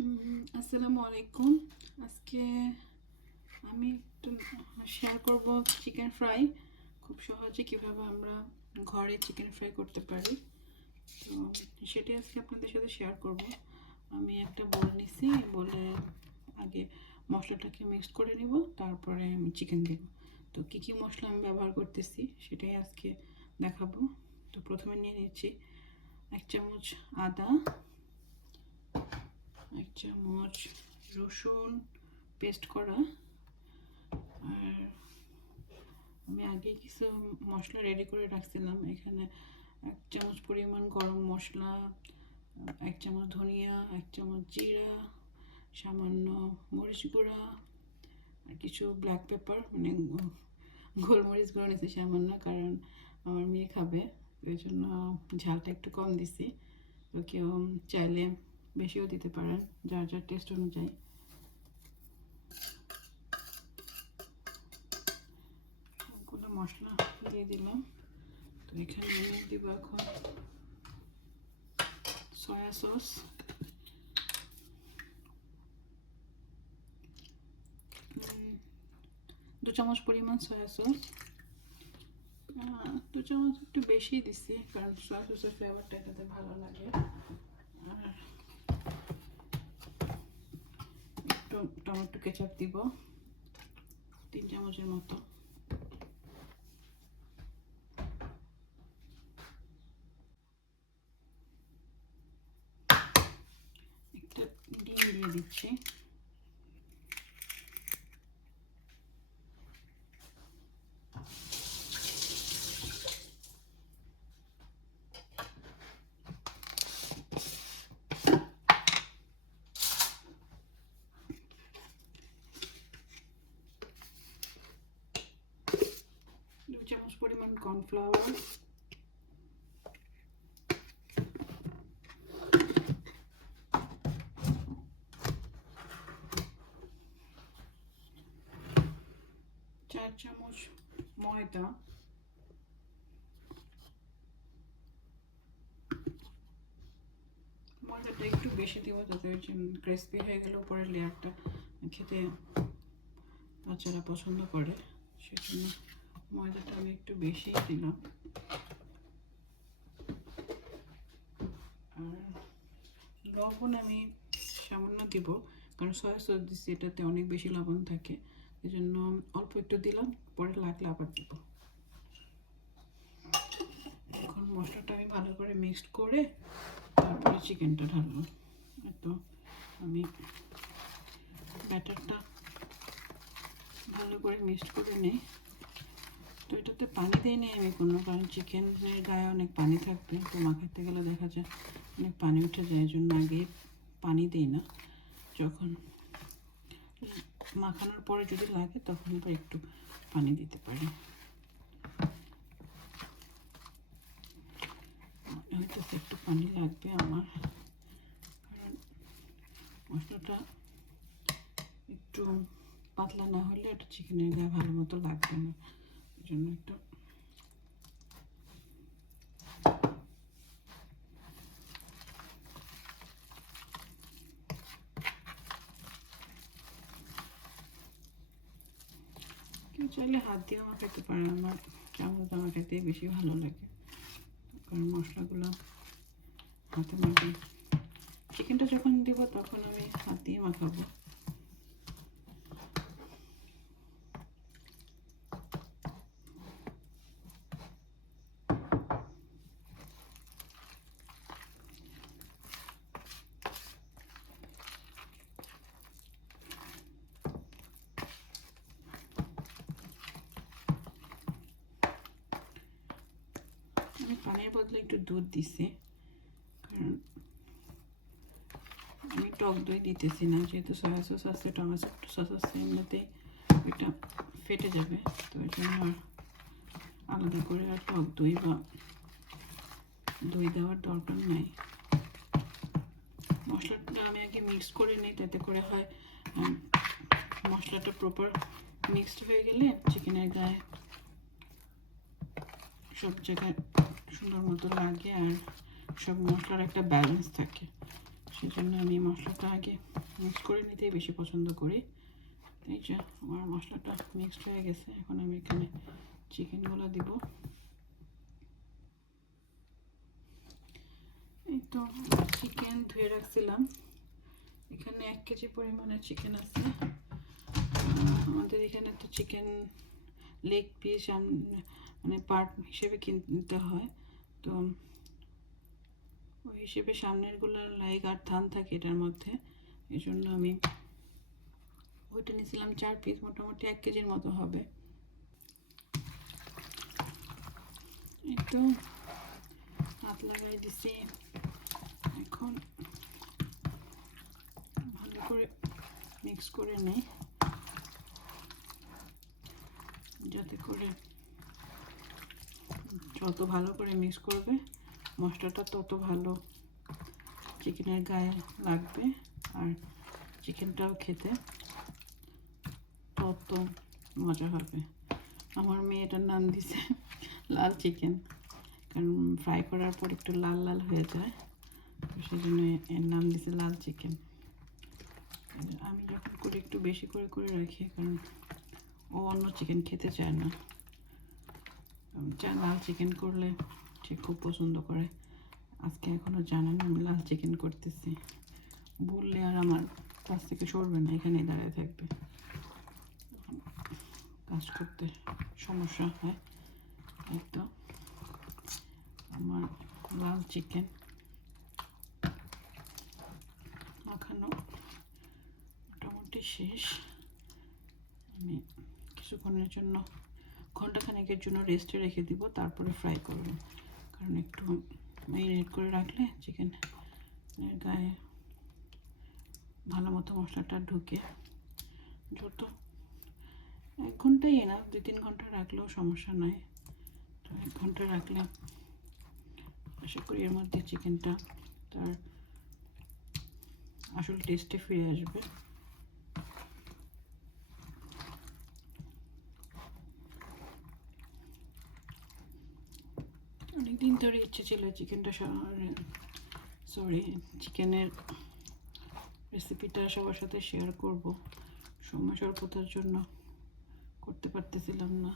আসসালামু আলাইকুম। আজকে আমি একটু শেয়ার করব চিকেন ফ্রাই খুব সহজে কীভাবে আমরা ঘরে চিকেন ফ্রাই করতে পারি। তো সেটি আজকে আপনাদের সাথে শেয়ার করব। আমি একটা বোল নিছি বলে আগে মশলাটাকে মিক্স করে নিব, তারপরে আমি চিকেন দেব। তো কী কী মশলা আমি ব্যবহার করতেছি, সেটাই আজকে দেখাবো। তো প্রথমে নিয়ে নিচ্ছি এক চামচ আদা এক চামচ রসুন পেস্ট করা। আর আমি আগে কিছু মশলা রেডি করে রাখছিলাম। এখানে এক চামচ পরিমাণ গরম মশলা, এক চামচ ধনিয়া, এক চামচ জিরা, সামান্য মরিচ গুঁড়া, আর কিছু ব্ল্যাক পেপার মানে গোলমরিচ গুঁড়ো নিয়েছি সামান্য, কারণ আমার মেয়ে খাবে। ওই জন্য ঝালটা একটু কম দিছি। তো কেউ চাইলে বেশিও দিতে পারেন, যার যার টেস্ট অনুযায়ী। সবগুলো মশলা দিয়ে দিলাম। তো এখানে দিব এখন সয়া সস দু চামচ পরিমাণ সয়া সস দু চামচ একটু বেশি দিছি, কারণ সয়া সসের ফ্লেভারটা এটাতে ভালো লাগে। টমেটো কেচাপ দিব। তিন চামচের মতো। একটা ডিম দিয়ে দিচ্ছি দু চামচ পরিমাণ কর্নফ্লাওয়ার চার চামচ ময়দা ময়দাটা একটু বেশি দিব যাতে ক্রিস্পি হয়ে গেলে উপরের লেয়ারটা খেতে বাচ্চারা পছন্দ করে, সেজন্য ময়দাটা আমি একটু বেশি দিলাম। আর লবণ আমি সামান্য দিব, কারণ সয়া সস দিচ্ছি এটাতে অনেক বেশি লবণ থাকে। এই জন্য অল্প একটু দিলাম, পরে লাগলে আবার দিব। এখন মশলাটা আমি ভালো করে মিক্সড করে তারপরে চিকেনটা ঢাললাম তো আমি ব্যাটারটা ভালো করে মিক্সড করে নিই। এটাতে পানি দিই নি আমি কোনো, কারণ চিকেনের গায়ে অনেক পানি থাকবে, তো মাখাতে গেলে দেখা যায় অনেক পানি উঠে যায় জন্য আগে পানি দিই না। যখন মাখানোর পরে যদি লাগে, তখন আবার একটু পানি দিতে পারি। একটু পানি লাগবে আমার, কারণ মশলাটা একটু পাতলা না হলে এটা চিকেনের গায়ে ভালো মতো লাগবে না। জন্য একটু চাইলে হাত দিয়েও মাখাতে পারে আমার চামচ মাখাতে বেশি ভালো লাগে। কারণ মশলাগুলো হাতে মাখি চিকেনটা যখন দিব তখন আমি হাত দিয়ে মাখাবো। বদলে একটু দুধ দিছি। কারণ আমি টক দই দিতেছি না, যেহেতু সয়া সস আছে, টমেটো সস আছে এমনিতেই এটা ফেটে যাবে। তো এই জন্য আলাদা করে আর টক দই বা দই দেওয়ার দরকার নাই। মশলাটা আমি আগে মিক্স করে নিই, তাতে করে হয় মশলাটা প্রপার মিক্সড হয়ে গেলে চিকেনের গায়ে সব জায়গায় সুন্দর মতো লাগে আর সব মশলার একটা ব্যালেন্স থাকে। সেজন্য আমি মশলাটা আগে মিক্স করে নিতেই বেশি পছন্দ করি। এই যে আমার মশলাটা মিক্সড হয়ে গেছে, এখন আমি এখানে চিকেনগুলো দিব। এই তো চিকেন ধুয়ে রাখছিলাম। এখানে এক কেজি পরিমাণে চিকেন আছে। আমাদের এখানে তো চিকেন লেগ পিস মানে পার্ট হিসেবে কিনতে হয়। তো ওই হিসেবে সামনেরগুলো লেগ আর থান থাকে এটার মধ্যে এই জন্য আমি ওইটা নিয়েছিলাম চার পিস মোটামুটি এক কেজির মতো হবে। তো হাত লাগাই দিছি। এখন ভালো করে মিক্স করে নেই, যাতে করে যত ভালো করে মিক্স করবে, মশলাটা তত ভালো চিকেনের গায়ে লাগবে আর চিকেনটাও খেতে তত মজা হবে। আমার মেয়েটার নাম দিছে লাল চিকেন কারণ ফ্রাই করার পর একটু লাল লাল হয়ে যায় সেই জন্য এর নাম দিছে লাল চিকেন আমি যখন করে একটু বেশি করে করে রাখি, কারণ ও অন্য চিকেন খেতে চায় না। লাল চিকেন করলে সে খুব পছন্দ করে। আজকে এখনও জানেন আমি লাল চিকেন করতেছি। বললে আর আমার কাছ থেকে সরবে না, এখানেই দাঁড়িয়ে থাকবে। কাজ করতে সমস্যা হয় একদম আমার লাল চিকেন মাখানো মোটামুটি শেষ। আমি কিছুক্ষণের জন্য ঘন্টাখানেকের জন্য রেস্টে রেখে দিব, তারপরে ফ্রাই করব। কারণ একটু ম্যারিনেট করে রাখলে চিকেন গায়ে ভালো মতো মশলাটা ঢুকে। যত এক ঘন্টাই না দুই তিন ঘণ্টা রাখলেও সমস্যা নয় তো এক ঘণ্টা রাখলে আশা করি এর মধ্যে চিকেনটা তার আসল টেস্টে ফিরে আসবে। অনেকদিন ধরে ইচ্ছে ছিল চিকেনটা সরি চিকেনের রেসিপিটা সবার সাথে শেয়ার করব। সময় স্বল্পতার জন্য করতে পারতেছিলাম না।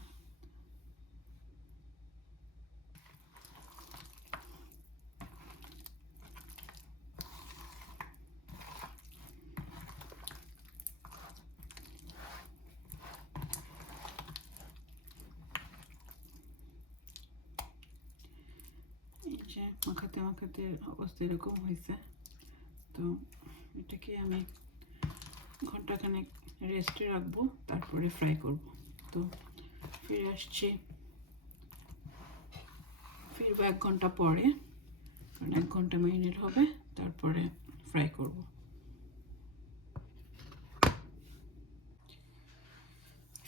যে মাখাতে মাখাতে অবস্থা এরকম হয়েছে তো এটাকে আমি ঘন্টাখানেক রেস্টে রাখব তারপরে ফ্রাই করব তো ফিরে আসছি ফিরবো এক ঘণ্টা পরে কারণ এক ঘণ্টা ম্যারিনেট হবে তারপরে ফ্রাই করব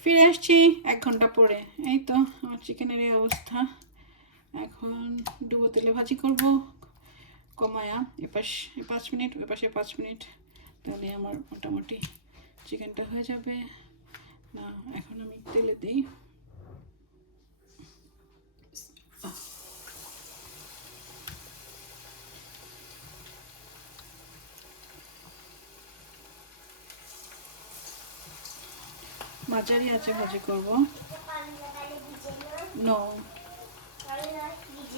ফিরে আসছি এক ঘণ্টা পরে এই তো আমার চিকেনের এই অবস্থা এখন ডুবো তেলে ভাজি করব কমায়া এপাশ পাঁচ মিনিট ওই পাশে পাঁচ মিনিট। তাহলে আমার মোটামুটি চিকেনটা হয়ে যাবে। না এখন আমি তেলে দিই। মাঝারি আছে ভাজি করব। No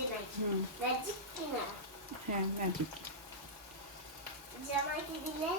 Hmm. Magic mi? He, magic. Jamaika'da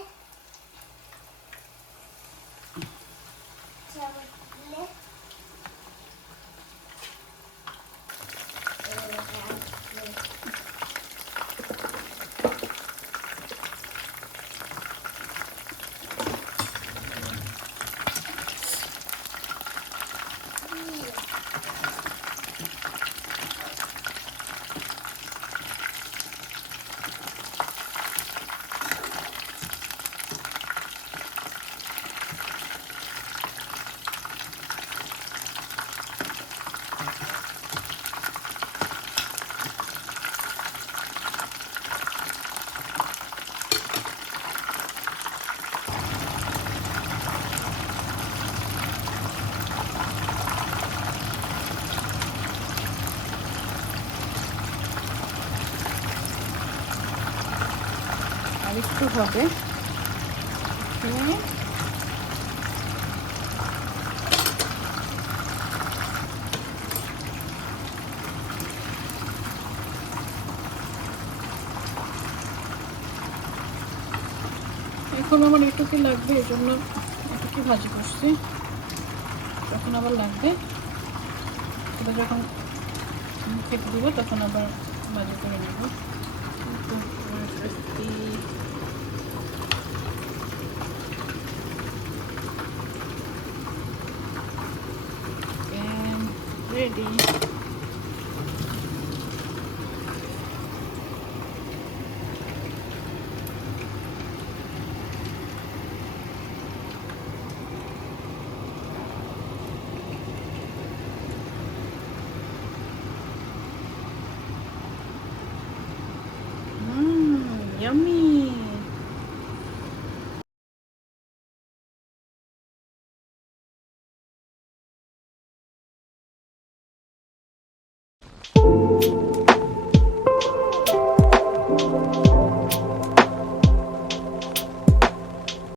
একটু হবে। এখন। আমার এটুকু লাগবে, এই জন্য এটুকু ভাজি করছি। তখন আবার লাগবে এটা যখন খেতে দেবো, তখন আবার ভাজি করে নেব। Mmm, yummy.